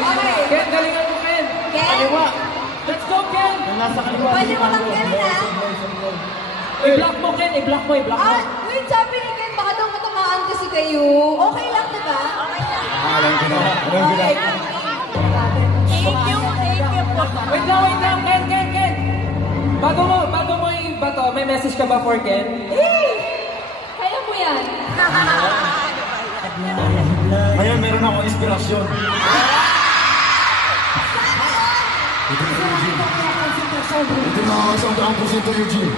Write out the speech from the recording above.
Okay. Ken, galingan mo, Ken. Ken? Kaliwa. Let's go, Ken. Nasa kaliwa. Pwede mo lang galing, ha? I-block mo, Ken. I-block mo, i-block mo. Wait, sabi ni Ken, baka daw matamaan kasi kayo. Okay lang, diba? Alam ko na. Alam ko na. Thank you po. Wait lang, Ken. Bago mo i-bato, may message ka ba for Ken? Kaya mo yan. Ngayon, meron akong inspirasyon. Ito na ako, 100% Eugene.